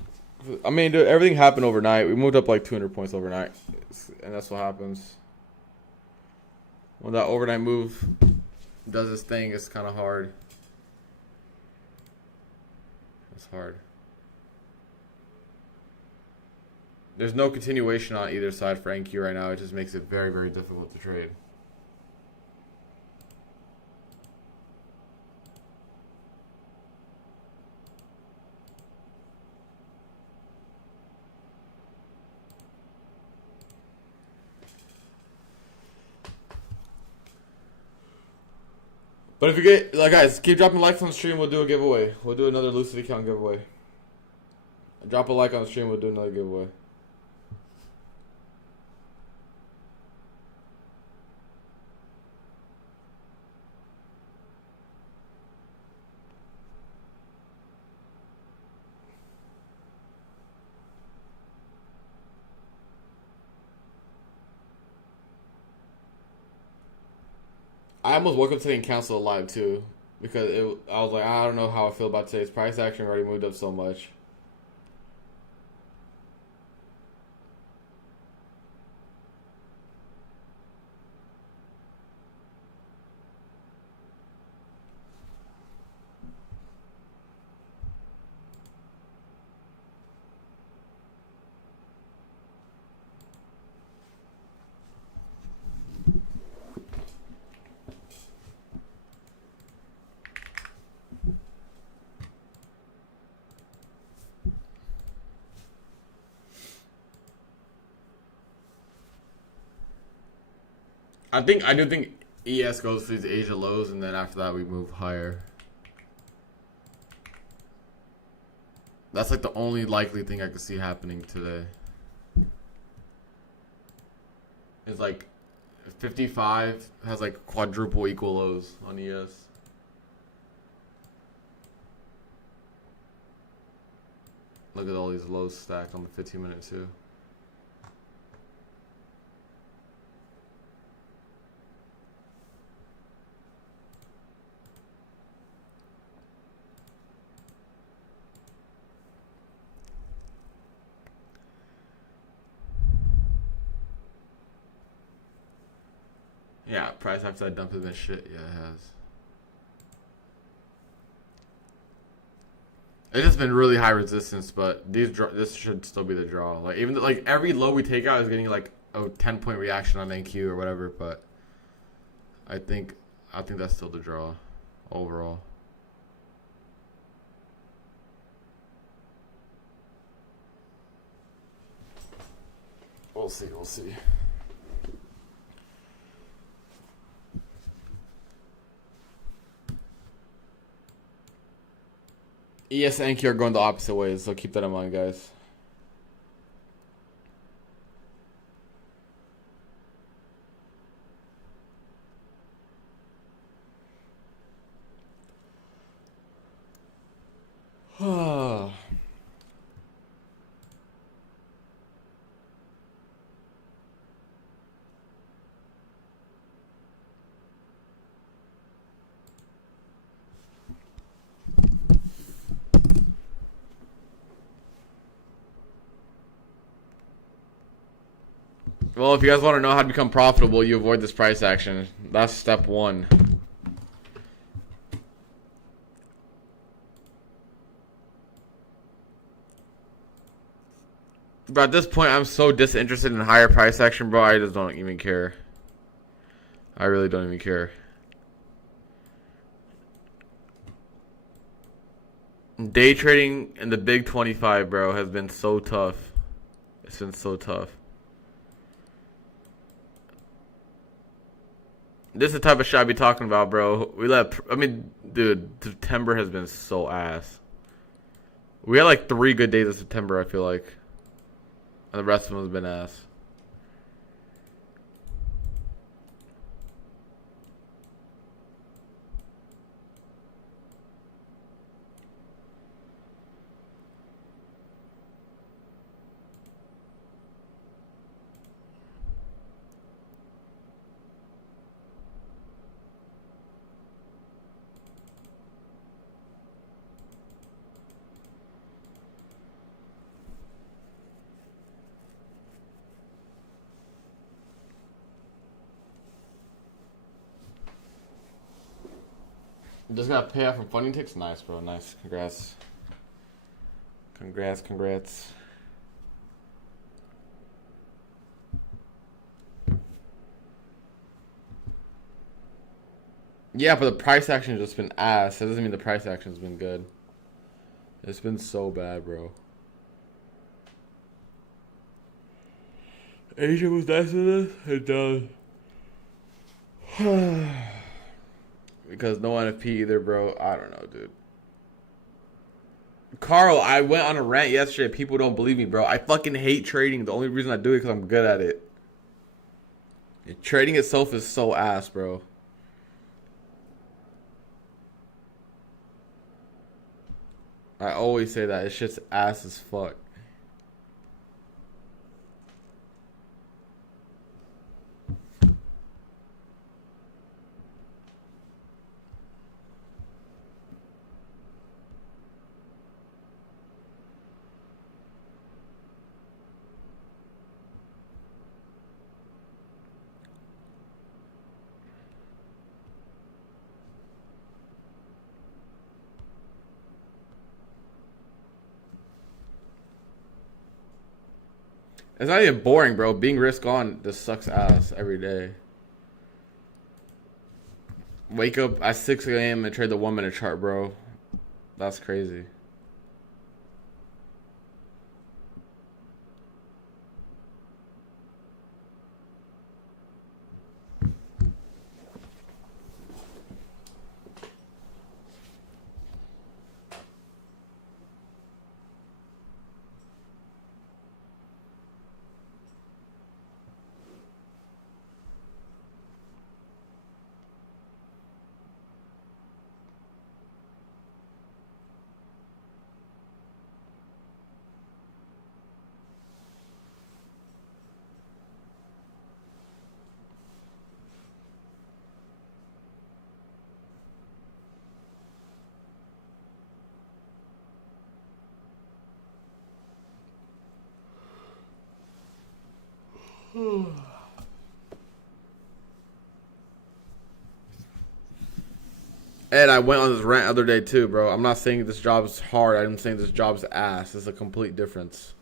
I mean, dude, everything happened overnight. We moved up like 200 points overnight, and that's what happens when that overnight move does its thing. It's kind of hard. It's hard. There's no continuation on either side for NQ right now. It just makes it very, very difficult to trade. But if you get, like, guys, keep dropping likes on the stream, we'll do a giveaway. We'll do another Lucid account giveaway. Drop a like on the stream, we'll do another giveaway. I almost woke up today and canceled a live too, because I was like, I don't know how I feel about today's price action. Already moved up so much. I do think ES goes to these Asia lows, and then after that we move higher. That's like the only likely thing I could see happening today. It's like 55 has like quadruple equal lows on ES. Look at all these lows stacked on the 15-minute too. Yeah, price after that dump has been shit. Yeah, it has. It's just been really high resistance, but this should still be the draw. Like even like every low we take out is getting like a 10-point reaction on NQ or whatever. But I think that's still the draw overall. We'll see. We'll see. ES and NQ are going the opposite ways, so keep that in mind, guys. Well, if you guys want to know how to become profitable, you avoid this price action. That's step one. But at this point, I'm so disinterested in higher price action, bro. I just don't even care. I really don't even care. Day trading in the big 25, bro, has been so tough. It's been so tough. This is the type of shit I be talking about, bro. I mean, dude, September has been so ass. We had like 3 good days of September, I feel like. And the rest of them has been ass. Just got payoff from funding ticks? Nice, bro. Nice. Congrats. Congrats. Yeah, but the price action has just been ass. That doesn't mean the price action's been good. It's been so bad, bro. Asia was nice with this? It does. Because no NFP either, bro. I don't know, dude. Carl, I went on a rant yesterday. People don't believe me, bro. I fucking hate trading. The only reason I do it is because I'm good at it. Trading itself is so ass, bro. I always say that. It's just ass as fuck. It's not even boring, bro. Being risk on just sucks ass every day. Wake up at 6 a.m. and trade the 1 minute chart, bro. That's crazy. Ed, I went on this rant the other day too, bro. I'm not saying this job's hard. I'm saying this job's ass. It's a complete difference.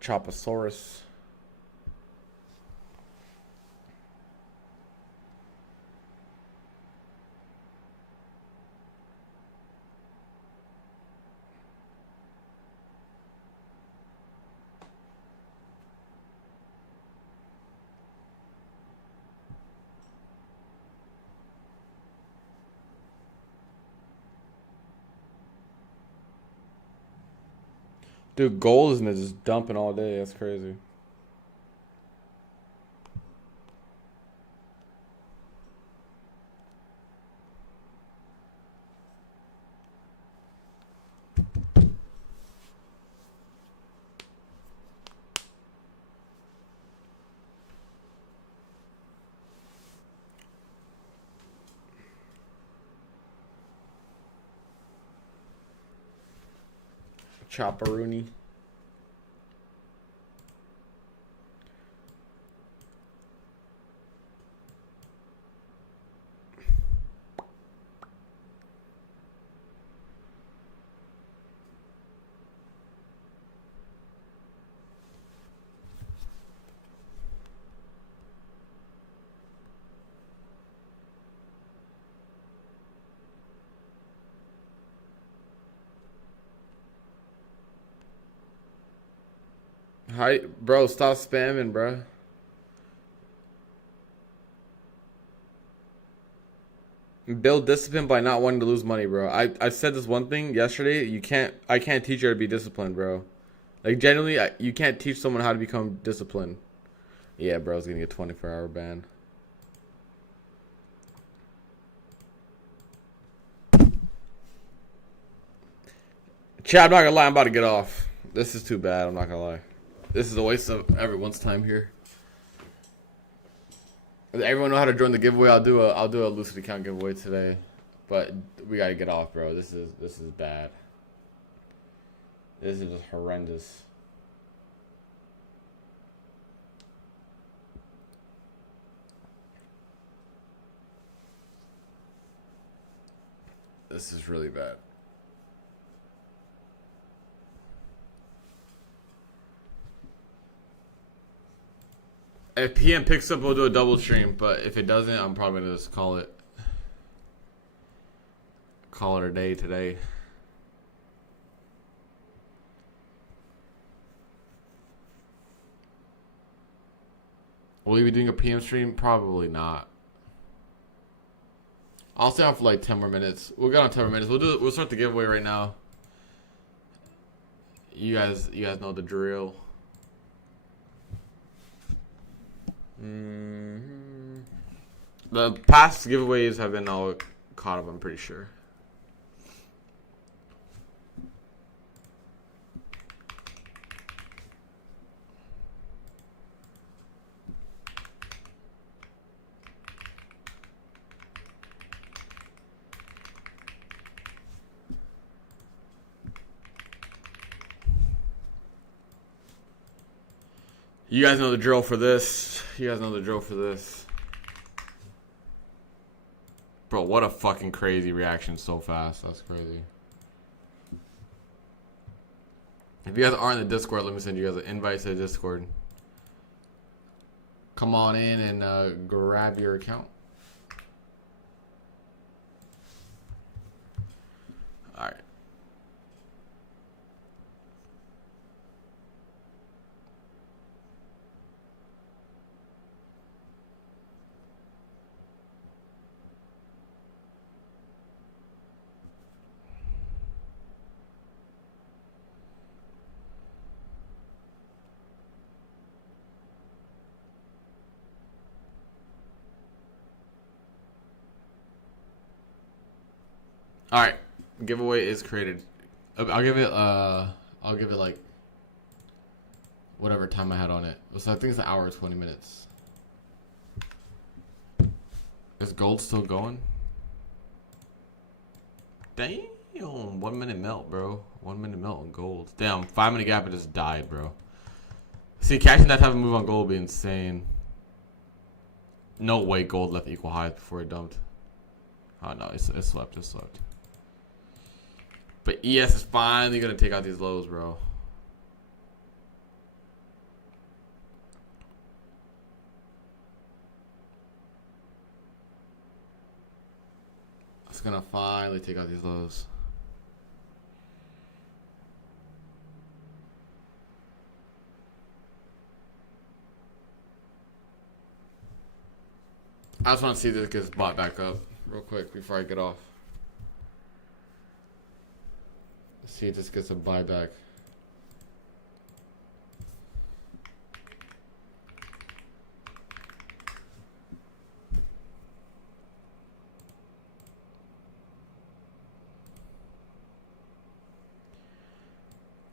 Choposaurus. Dude, gold isn't just dumping all day. That's crazy. Chopperoonie. Hi, bro, stop spamming, bro. Build discipline by not wanting to lose money, bro. I said this one thing yesterday. I can't teach you how to be disciplined, bro. Like, genuinely, you can't teach someone how to become disciplined. Yeah, bro, I was gonna get 24-hour ban. Chad, I'm not gonna lie, I'm about to get off. This is too bad, I'm not gonna lie. This is a waste of everyone's time here. Does everyone know how to join the giveaway? I'll do a Lucid account giveaway today. But we gotta get off, bro. This is bad. This is just horrendous. This is really bad. If PM picks up, we'll do a double stream. But if it doesn't, I'm probably gonna just call it a day today. Will we be doing a PM stream? Probably not. I'll stay on for like 10 more minutes. We'll get on 10 more minutes. We'll start the giveaway right now. You guys know the drill. The past giveaways have been all caught up, I'm pretty sure. You guys know the drill for this. Bro, what a fucking crazy reaction so fast. That's crazy. If you guys aren't in the Discord, let me send you guys an invite to the Discord. Come on in and grab your account. Alright. All right, giveaway is created. I'll give it like whatever time I had on it. So I think it's an hour 20 minutes. Is gold still going? Damn, 1 minute melt, bro. 1 minute melt on gold. Damn, 5 minute gap, it just died, bro. See, catching that type of move on gold would be insane. No way gold left equal highs before it dumped. Oh no, it swept. But ES is finally gonna take out these lows, bro. It's gonna finally take out these lows. I just want to see if this gets bought back up real quick before I get off. See if this gets a buyback.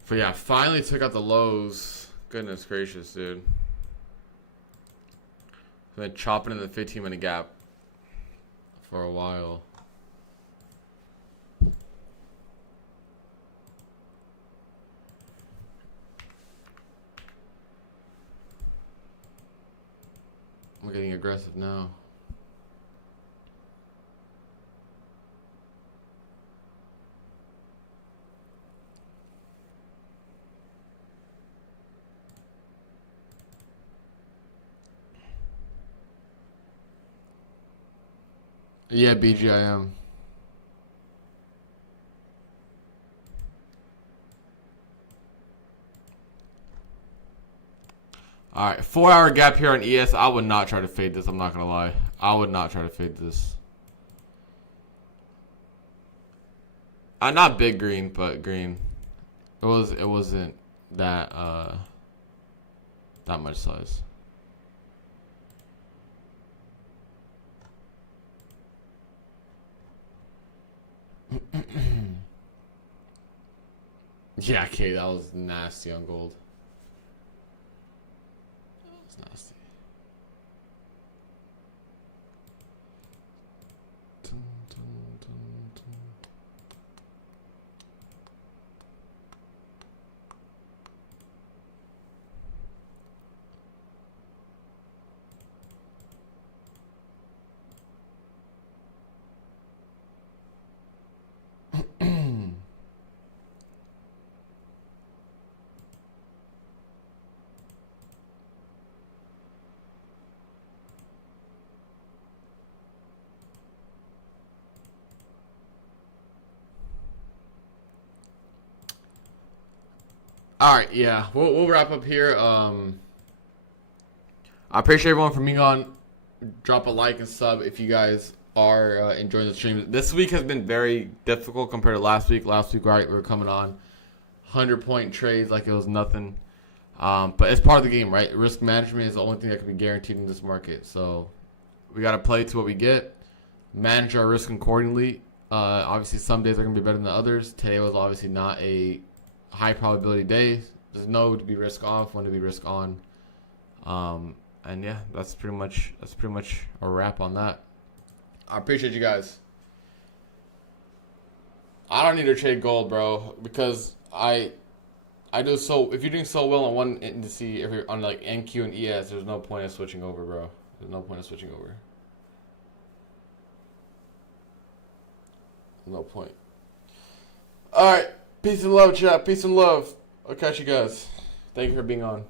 But yeah, finally took out the lows. Goodness gracious, dude. Been chopping in the 15-minute gap for a while. I'm getting aggressive now. Yeah, BGIM. Alright, 4 hour gap here on ES. I would not try to fade this, I'm not gonna lie. I would not try to fade this. Not big green, but green. It wasn't that that much size. Yeah, okay, that was nasty on gold. That was nasty. All right, yeah, we'll wrap up here. I appreciate everyone for being on. Drop a like and sub if you guys are enjoying the stream. This week has been very difficult compared to last week. Last week, right, we were coming on 100-point trades like it was nothing. But it's part of the game, right? Risk management is the only thing that can be guaranteed in this market. So we got to play to what we get, manage our risk accordingly. Obviously, some days are going to be better than others. Today was obviously not a high probability day. There's no to be risk off, when to be risk on. And yeah, that's pretty much a wrap on that. I appreciate you guys. I don't need to trade gold, bro, because I do so. If you're doing so well on one indice, if you're on like NQ and ES, there's no point of switching over, bro. There's no point of switching over. No point. All right. Peace and love, chat. Peace and love. I'll catch you guys. Thank you for being on.